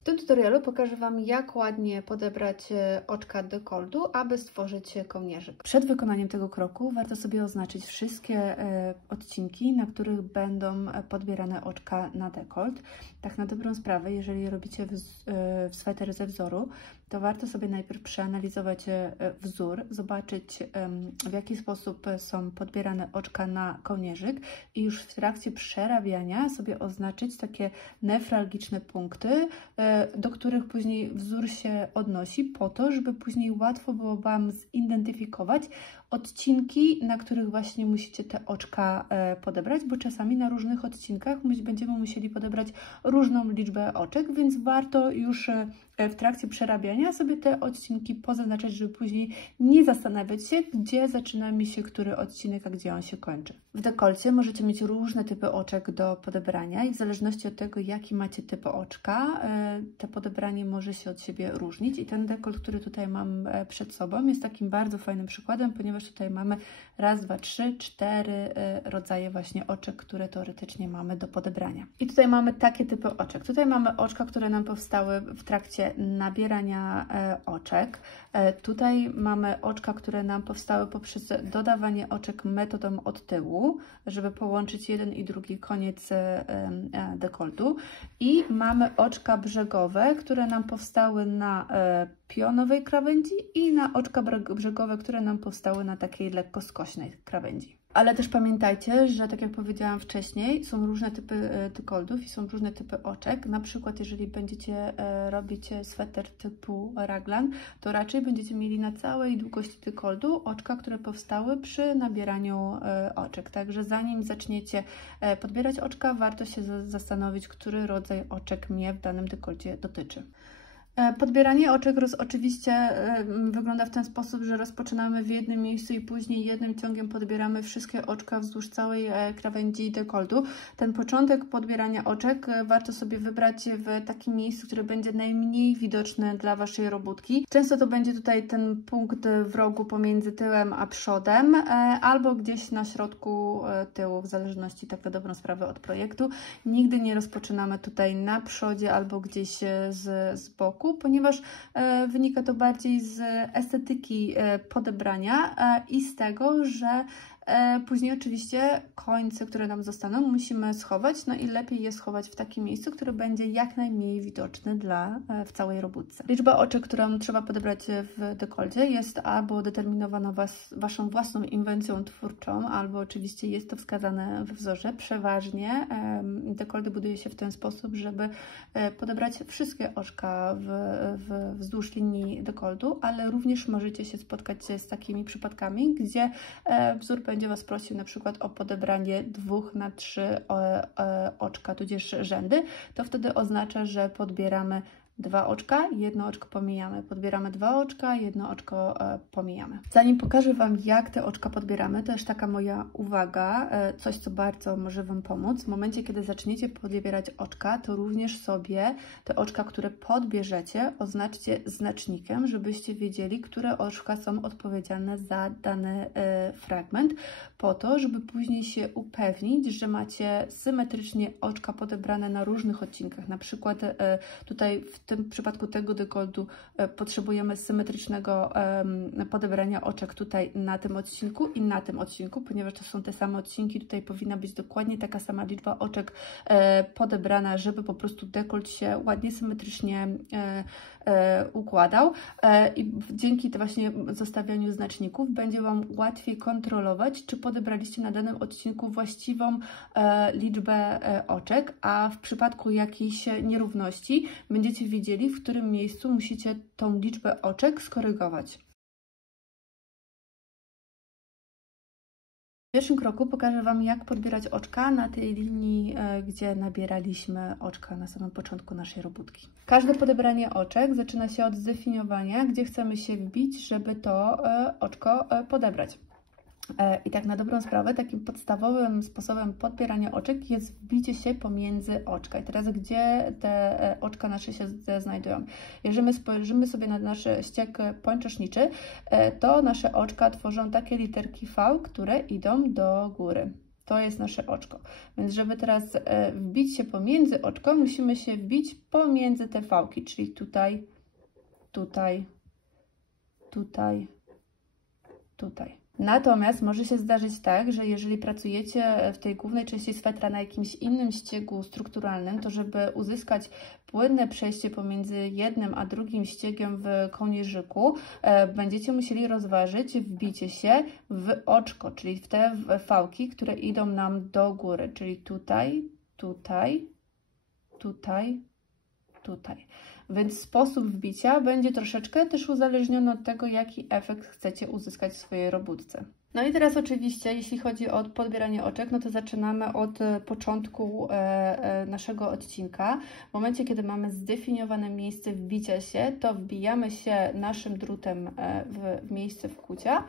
W tym tutorialu pokażę Wam, jak ładnie podebrać oczka dekoltu, aby stworzyć kołnierzyk. Przed wykonaniem tego kroku warto sobie oznaczyć wszystkie odcinki, na których będą podbierane oczka na dekolt. Tak na dobrą sprawę, jeżeli robicie sweter ze wzoru, to warto sobie najpierw przeanalizować wzór, zobaczyć, w jaki sposób są podbierane oczka na kołnierzyk i już w trakcie przerabiania sobie oznaczyć takie newralgiczne punkty, do których później wzór się odnosi, po to, żeby później łatwo było Wam zidentyfikować odcinki, na których właśnie musicie te oczka podebrać, bo czasami na różnych odcinkach będziemy musieli podebrać różną liczbę oczek, więc warto już w trakcie przerabiania sobie te odcinki pozaznaczać, żeby później nie zastanawiać się, gdzie zaczyna mi się który odcinek, a gdzie on się kończy. W dekolcie możecie mieć różne typy oczek do podebrania i w zależności od tego, jaki macie typ oczka, to podebranie może się od siebie różnić i ten dekolt, który tutaj mam przed sobą, jest takim bardzo fajnym przykładem, ponieważ tutaj mamy raz, dwa, trzy, cztery rodzaje właśnie oczek, które teoretycznie mamy do podebrania. I tutaj mamy takie typy oczek. Tutaj mamy oczka, które nam powstały w trakcie nabierania oczek. Tutaj mamy oczka, które nam powstały poprzez dodawanie oczek metodą od tyłu, żeby połączyć jeden i drugi koniec dekoltu. I mamy oczka brzegowe, które nam powstały na pionowej krawędzi i na oczka brzegowe, które nam powstały na takiej lekko skośnej krawędzi. Ale też pamiętajcie, że tak jak powiedziałam wcześniej, są różne typy dekoltów i są różne typy oczek. Na przykład jeżeli będziecie robić sweter typu raglan, to raczej będziecie mieli na całej długości dekoltu oczka, które powstały przy nabieraniu oczek. Także zanim zaczniecie podbierać oczka, warto się zastanowić, który rodzaj oczek mnie w danym dekolcie dotyczy. Podbieranie oczek oczywiście wygląda w ten sposób, że rozpoczynamy w jednym miejscu i później jednym ciągiem podbieramy wszystkie oczka wzdłuż całej krawędzi dekoltu. Ten początek podbierania oczek warto sobie wybrać w takim miejscu, które będzie najmniej widoczne dla Waszej robótki. Często to będzie tutaj ten punkt w rogu pomiędzy tyłem a przodem, albo gdzieś na środku tyłu, w zależności tak na dobrą sprawę od projektu. Nigdy nie rozpoczynamy tutaj na przodzie albo gdzieś z boku, ponieważ wynika to bardziej z estetyki podebrania i z tego, że później oczywiście końce, które nam zostaną, musimy schować, no i lepiej je schować w takim miejscu, które będzie jak najmniej widoczne w całej robótce. Liczba oczek, którą trzeba podebrać w dekolcie, jest albo determinowana Waszą własną inwencją twórczą, albo oczywiście jest to wskazane we wzorze. Przeważnie dekolty buduje się w ten sposób, żeby podebrać wszystkie oczka wzdłuż linii dekoltu, ale również możecie się spotkać z takimi przypadkami, gdzie wzór będzie Was prosił na przykład o podebranie 2 na 3 oczka, tudzież rzędy, to wtedy oznacza, że podbieramy 2 oczka, 1 oczko pomijamy, podbieramy 2 oczka, 1 oczko pomijamy. Zanim pokażę Wam, jak te oczka podbieramy, to też taka moja uwaga, coś, co bardzo może Wam pomóc. W momencie, kiedy zaczniecie podbierać oczka, to również sobie te oczka, które podbierzecie, oznaczcie znacznikiem, żebyście wiedzieli, które oczka są odpowiedzialne za dany fragment, po to, żeby później się upewnić, że macie symetrycznie oczka podebrane na różnych odcinkach. Na przykład tutaj w tym przypadku tego dekoltu potrzebujemy symetrycznego podebrania oczek tutaj na tym odcinku i na tym odcinku, ponieważ to są te same odcinki. Tutaj powinna być dokładnie taka sama liczba oczek podebrana, żeby po prostu dekolt się ładnie symetrycznie układał i dzięki właśnie zostawianiu znaczników będzie Wam łatwiej kontrolować, czy podebraliście na danym odcinku właściwą liczbę oczek, a w przypadku jakiejś nierówności będziecie wiedzieli, w którym miejscu musicie tą liczbę oczek skorygować. W pierwszym kroku pokażę Wam, jak podbierać oczka na tej linii, gdzie nabieraliśmy oczka na samym początku naszej robótki. Każde podebranie oczek zaczyna się od zdefiniowania, gdzie chcemy się wbić, żeby to oczko podebrać. I tak na dobrą sprawę, takim podstawowym sposobem podbierania oczek jest wbicie się pomiędzy oczka. I teraz gdzie te oczka nasze się znajdują? Jeżeli my spojrzymy sobie na nasz ściek pończoszniczy, to nasze oczka tworzą takie literki V, które idą do góry. To jest nasze oczko. Więc żeby teraz wbić się pomiędzy oczko, musimy się wbić pomiędzy te fałki, czyli tutaj, tutaj, tutaj, tutaj. Natomiast może się zdarzyć tak, że jeżeli pracujecie w tej głównej części swetra na jakimś innym ściegu strukturalnym, to żeby uzyskać płynne przejście pomiędzy jednym a drugim ściegiem w kołnierzyku, będziecie musieli rozważyć wbicie się w oczko, czyli w te fałki, które idą nam do góry, czyli tutaj, tutaj, tutaj, tutaj. Więc sposób wbicia będzie troszeczkę też uzależniony od tego, jaki efekt chcecie uzyskać w swojej robótce. No i teraz oczywiście, jeśli chodzi o podbieranie oczek, no to zaczynamy od początku naszego odcinka. W momencie, kiedy mamy zdefiniowane miejsce wbicia się, to wbijamy się naszym drutem w miejsce wkucia,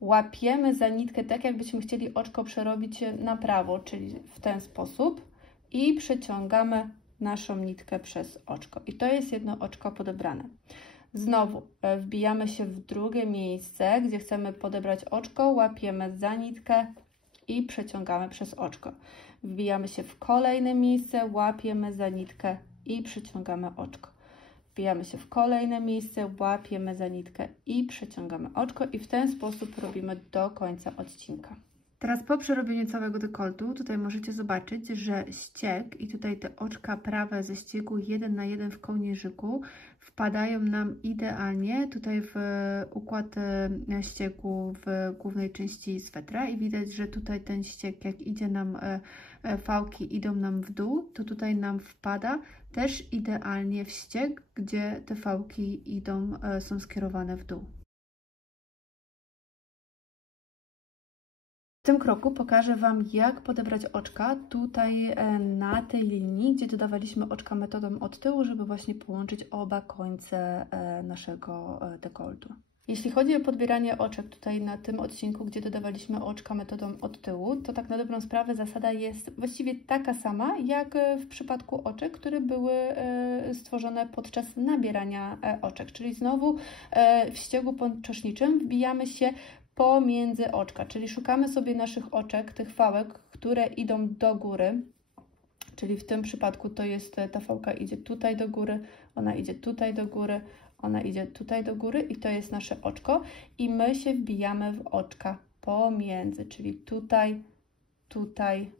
łapiemy za nitkę tak, jakbyśmy chcieli oczko przerobić na prawo, czyli w ten sposób i przeciągamy naszą nitkę przez oczko. I to jest jedno oczko podebrane. Znowu wbijamy się w drugie miejsce, gdzie chcemy podebrać oczko, łapiemy za nitkę i przeciągamy przez oczko. Wbijamy się w kolejne miejsce, łapiemy za nitkę i przeciągamy oczko. Wbijamy się w kolejne miejsce, łapiemy za nitkę i przeciągamy oczko i w ten sposób robimy do końca odcinka. Teraz po przerobieniu całego dekoltu, tutaj możecie zobaczyć, że ścieg i tutaj te oczka prawe ze ściegu 1 na 1 w kołnierzyku wpadają nam idealnie tutaj w układ ściegu w głównej części swetra i widać, że tutaj ten ścieg, jak idzie nam, fałki idą nam w dół, to tutaj nam wpada też idealnie w ścieg, gdzie te fałki idą, są skierowane w dół. W tym kroku pokażę Wam, jak podebrać oczka tutaj na tej linii, gdzie dodawaliśmy oczka metodą od tyłu, żeby właśnie połączyć oba końce naszego dekoltu. Jeśli chodzi o podbieranie oczek tutaj na tym odcinku, gdzie dodawaliśmy oczka metodą od tyłu, to tak na dobrą sprawę zasada jest właściwie taka sama, jak w przypadku oczek, które były stworzone podczas nabierania oczek. Czyli znowu w ściegu podczaszniczym wbijamy się pomiędzy oczka, czyli szukamy sobie naszych oczek, tych fałek, które idą do góry, czyli w tym przypadku to jest ta fałka idzie tutaj do góry, ona idzie tutaj do góry, ona idzie tutaj do góry i to jest nasze oczko i my się wbijamy w oczka pomiędzy, czyli tutaj, tutaj,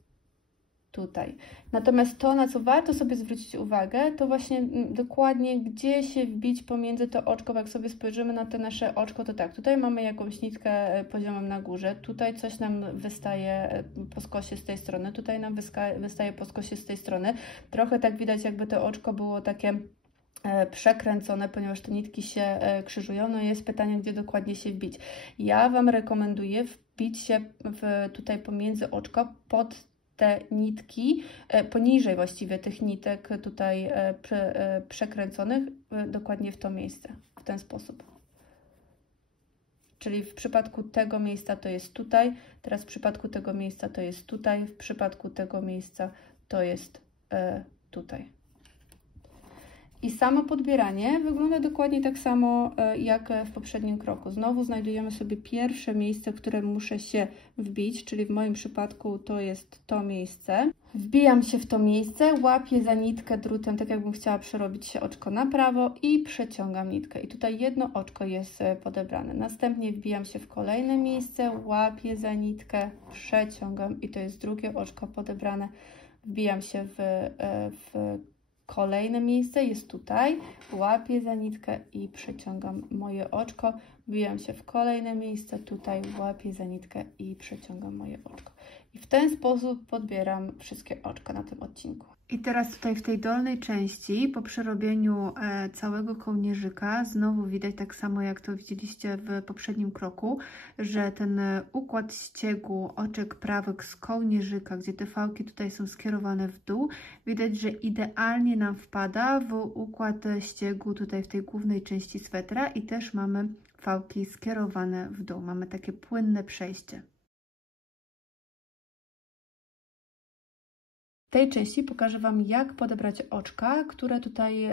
tutaj. Natomiast to, na co warto sobie zwrócić uwagę, to właśnie dokładnie gdzie się wbić pomiędzy to oczko, jak sobie spojrzymy na to nasze oczko, to tak, tutaj mamy jakąś nitkę poziomem na górze, tutaj coś nam wystaje po skosie z tej strony, tutaj nam wystaje po skosie z tej strony. Trochę tak widać, jakby to oczko było takie przekręcone, ponieważ te nitki się krzyżują. No jest pytanie, gdzie dokładnie się wbić. Ja Wam rekomenduję wbić się tutaj pomiędzy oczko pod te nitki, poniżej właściwie tych nitek tutaj przekręconych, dokładnie w to miejsce, w ten sposób. Czyli w przypadku tego miejsca to jest tutaj, teraz w przypadku tego miejsca to jest tutaj, w przypadku tego miejsca to jest tutaj. I samo podbieranie wygląda dokładnie tak samo jak w poprzednim kroku. Znowu znajdujemy sobie pierwsze miejsce, w które muszę się wbić, czyli w moim przypadku to jest to miejsce. Wbijam się w to miejsce, łapię za nitkę drutem, tak jakbym chciała przerobić się oczko na prawo i przeciągam nitkę. I tutaj jedno oczko jest podebrane. Następnie wbijam się w kolejne miejsce, łapię za nitkę, przeciągam i to jest drugie oczko podebrane. Wbijam się w kolejne miejsce, jest tutaj, łapię za nitkę i przeciągam moje oczko, wbijam się w kolejne miejsce, tutaj łapię za nitkę i przeciągam moje oczko. I w ten sposób podbieram wszystkie oczka na tym odcinku. I teraz tutaj w tej dolnej części, po przerobieniu całego kołnierzyka, znowu widać tak samo jak to widzieliście w poprzednim kroku, że ten układ ściegu oczek prawek z kołnierzyka, gdzie te fałki tutaj są skierowane w dół, widać, że idealnie nam wpada w układ ściegu tutaj w tej głównej części swetra i też mamy fałki skierowane w dół. Mamy takie płynne przejście. W tej części pokażę Wam, jak podebrać oczka, które tutaj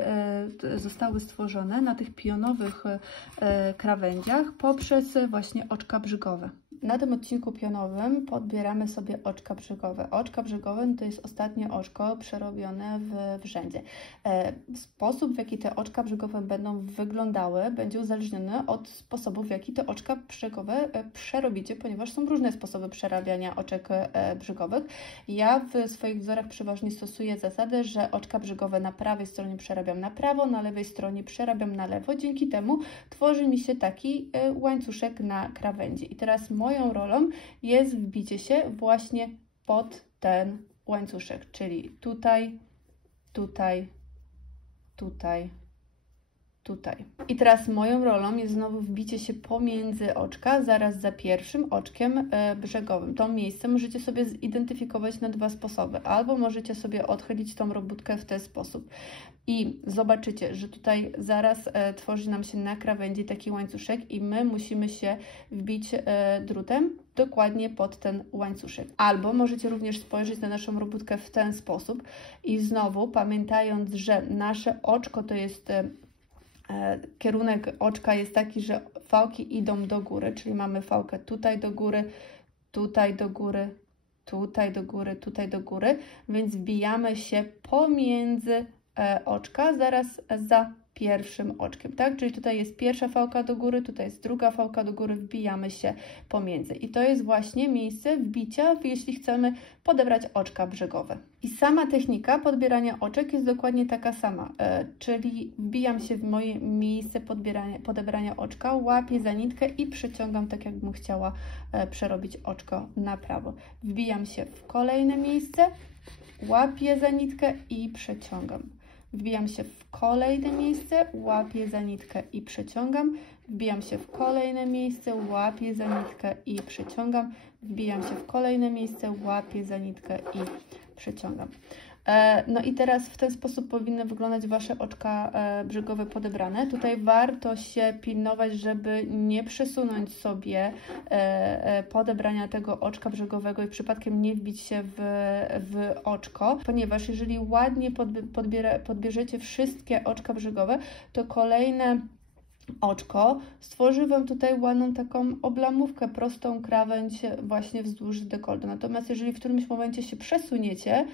zostały stworzone na tych pionowych krawędziach poprzez właśnie oczka brzygowe. Na tym odcinku pionowym podbieramy sobie oczka brzygowe. Oczka brzygowe to jest ostatnie oczko przerobione w rzędzie. Sposób, w jaki te oczka brzygowe będą wyglądały, będzie uzależniony od sposobu, w jaki te oczka brzygowe przerobicie, ponieważ są różne sposoby przerabiania oczek brzygowych. Ja w swoich wzorach przeważnie stosuję zasadę, że oczka brzygowe na prawej stronie przerabiam na prawo, na lewej stronie przerabiam na lewo. Dzięki temu tworzy mi się taki łańcuszek na krawędzi. I teraz moją rolą jest wbicie się właśnie pod ten łańcuszek, czyli tutaj, tutaj, tutaj, tutaj. I teraz moją rolą jest znowu wbicie się pomiędzy oczka, zaraz za pierwszym oczkiem brzegowym. To miejsce możecie sobie zidentyfikować na dwa sposoby. Albo możecie sobie odchylić tą robótkę w ten sposób. I zobaczycie, że tutaj zaraz tworzy nam się na krawędzi taki łańcuszek i my musimy się wbić drutem dokładnie pod ten łańcuszek. Albo możecie również spojrzeć na naszą robótkę w ten sposób i znowu pamiętając, że nasze oczko to jest kierunek oczka jest taki, że fałki idą do góry, czyli mamy fałkę tutaj do góry, tutaj do góry, tutaj do góry, tutaj do góry, więc wbijamy się pomiędzy oczka zaraz za pierwszym oczkiem, tak? Czyli tutaj jest pierwsza fałka do góry, tutaj jest druga fałka do góry, wbijamy się pomiędzy. I to jest właśnie miejsce wbicia, jeśli chcemy podebrać oczka brzegowe. I sama technika podbierania oczek jest dokładnie taka sama, czyli wbijam się w moje miejsce podebrania oczka, łapię za nitkę i przeciągam tak, jakbym chciała przerobić oczko na prawo. Wbijam się w kolejne miejsce, łapię za nitkę i przeciągam. Wbijam się w kolejne miejsce, łapię za nitkę i przeciągam. Wbijam się w kolejne miejsce, łapię za nitkę i przeciągam. Wbijam się w kolejne miejsce, łapię za nitkę i przeciągam. No i teraz w ten sposób powinny wyglądać Wasze oczka brzygowe podebrane. Tutaj warto się pilnować, żeby nie przesunąć sobie podebrania tego oczka brzegowego i przypadkiem nie wbić się w oczko, ponieważ jeżeli ładnie podbierzecie wszystkie oczka brzygowe, to kolejne oczko stworzy Wam tutaj ładną taką oblamówkę, prostą krawędź właśnie wzdłuż dekoltu. Natomiast jeżeli w którymś momencie się przesuniecie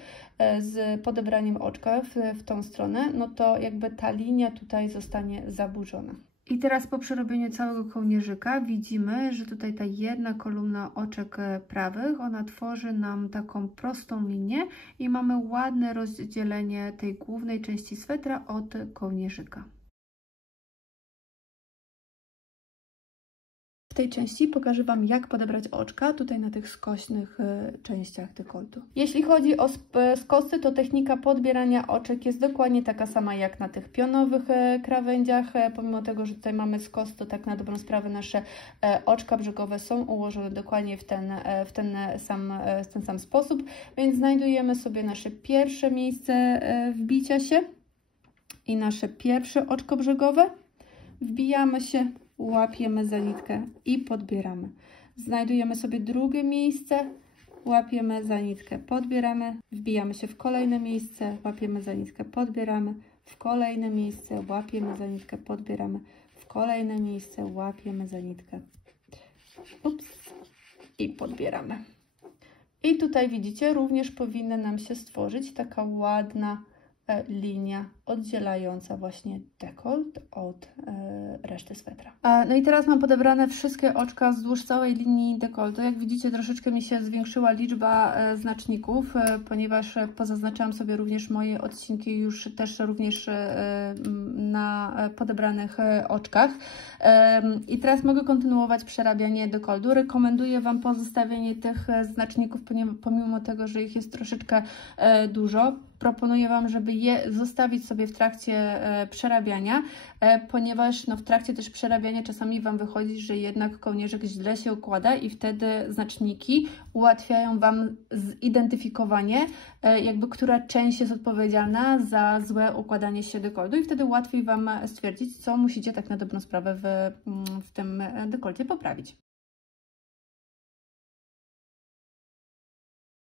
z podebraniem oczka w tą stronę, no to jakby ta linia tutaj zostanie zaburzona. I teraz po przerobieniu całego kołnierzyka widzimy, że tutaj ta jedna kolumna oczek prawych, ona tworzy nam taką prostą linię i mamy ładne rozdzielenie tej głównej części swetra od kołnierzyka. W tej części pokażę Wam, jak podebrać oczka tutaj na tych skośnych częściach dekoltu. Jeśli chodzi o skosy, to technika podbierania oczek jest dokładnie taka sama jak na tych pionowych krawędziach. Pomimo tego, że tutaj mamy skos, to tak na dobrą sprawę nasze oczka brzygowe są ułożone dokładnie w ten sam sposób, więc znajdujemy sobie nasze pierwsze miejsce wbicia się i nasze pierwsze oczko brzygowe. Wbijamy się, łapiemy za nitkę i podbieramy. Znajdujemy sobie drugie miejsce, łapiemy za nitkę, podbieramy, wbijamy się w kolejne miejsce, łapiemy za nitkę, podbieramy, w kolejne miejsce, łapiemy za nitkę, podbieramy, w kolejne miejsce, łapiemy za nitkę, i podbieramy. I tutaj widzicie, również powinna nam się stworzyć taka ładna linia oddzielająca właśnie dekolt od reszty swetra. No i teraz mam podebrane wszystkie oczka wzdłuż całej linii dekoltu. Jak widzicie, troszeczkę mi się zwiększyła liczba znaczników, ponieważ pozaznaczałam sobie również moje odcinki już też również na podebranych oczkach. I teraz mogę kontynuować przerabianie dekoltu. Rekomenduję Wam pozostawienie tych znaczników, pomimo tego, że ich jest troszeczkę dużo. Proponuję Wam, żeby je zostawić sobie w trakcie przerabiania, ponieważ w trakcie też przerabiania czasami Wam wychodzi, że jednak kołnierzyk źle się układa i wtedy znaczniki ułatwiają Wam zidentyfikowanie, jakby która część jest odpowiedzialna za złe układanie się dekoltu i wtedy łatwiej Wam stwierdzić, co musicie tak na dobrą sprawę w tym dekolcie poprawić.